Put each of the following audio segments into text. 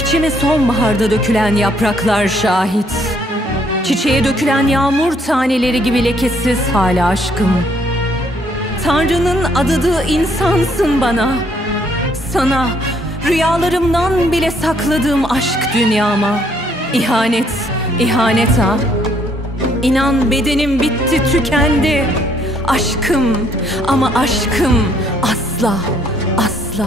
Bahçeme sonbaharda dökülen yapraklar şahit. Çiçeğe dökülen yağmur taneleri gibi lekesiz hala aşkım. Tanrı'nın adadığı insansın bana. Sana rüyalarımdan bile sakladığım aşk dünyama. İhanet, ihanet ha. İnan bedenim bitti, tükendi. Aşkım ama aşkım asla, asla.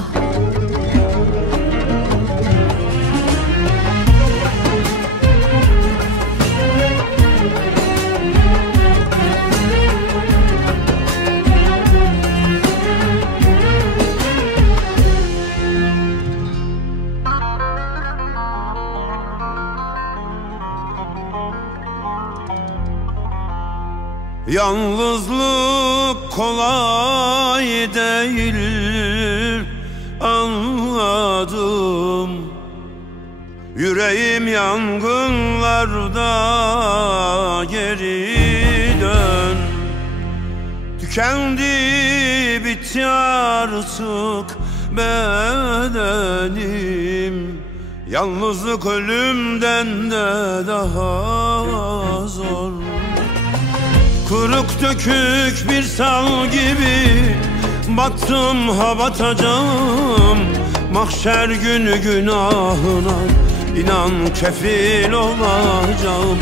Yalnızlık kolay değil, anladım. Yüreğim yangınlarda, geri dön. Tükendi, bitti artık bedenim. Yalnızlık ölümden de daha zor. Kırık dökük bir sal gibi battım, ha batacağım. Mahşer günü günahına inan kefil olacağım.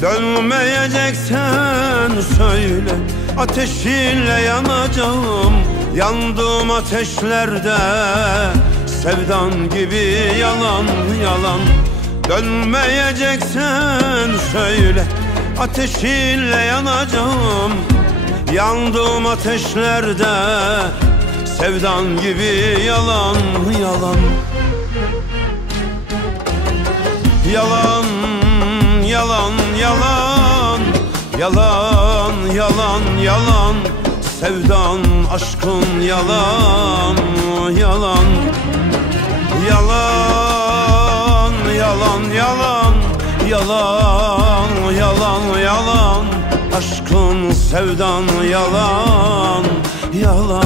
Dönmeyeceksen söyle, ateşinle yanacağım. Yandım ateşlerde, sevdan gibi yalan yalan. Dönmeyeceksen söyle, ateşinle yanacağım. Yandım ateşlerde, sevdan gibi yalan yalan. Yalan, yalan, yalan. Yalan, yalan, yalan. Sevdan, aşkın yalan, yalan. Yalan, yalan, yalan. Yalan, yalan, yalan. Aşkın, sevdan yalan, yalan.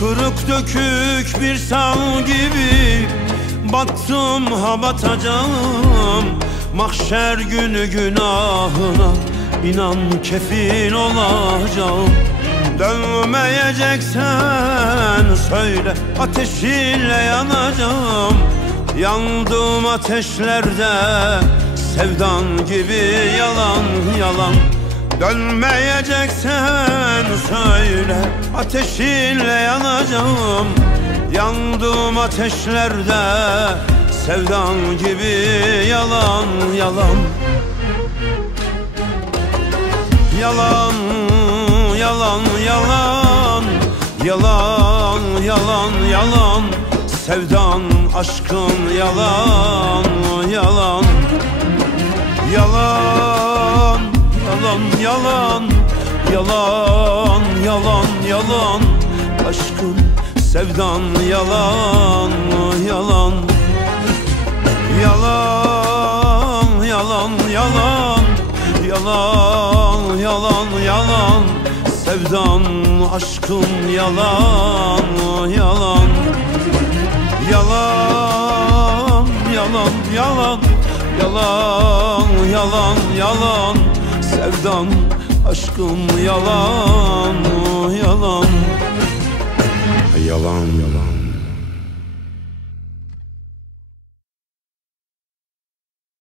Kırık dökük bir sal gibi battım, ha batacağım. Mahşer günü günahına inan kefil olacağım. Dönmeyeceksen söyle, ateşinle yanacağım. Yandım ateşlerde, sevdan gibi yalan yalan. Dönmeyeceksen söyle, ateşinle yanacağım. Yandım ateşlerde, sevdan gibi yalan yalan. Yalan, yalan, yalan. Yalan, yalan, yalan. Sevdan, aşkın yalan, yalan. Yalan, yalan, yalan. Yalan, yalan, yalan. Aşkın, sevdan yalan, yalan. Yalan, yalan, yalan. Yalan, yalan, yalan. Sevdan, aşkın yalan, yalan. Yalan, yalan, yalan. Yalan, yalan, yalan. Sevdan, aşkın yalan, yalan. Yalan.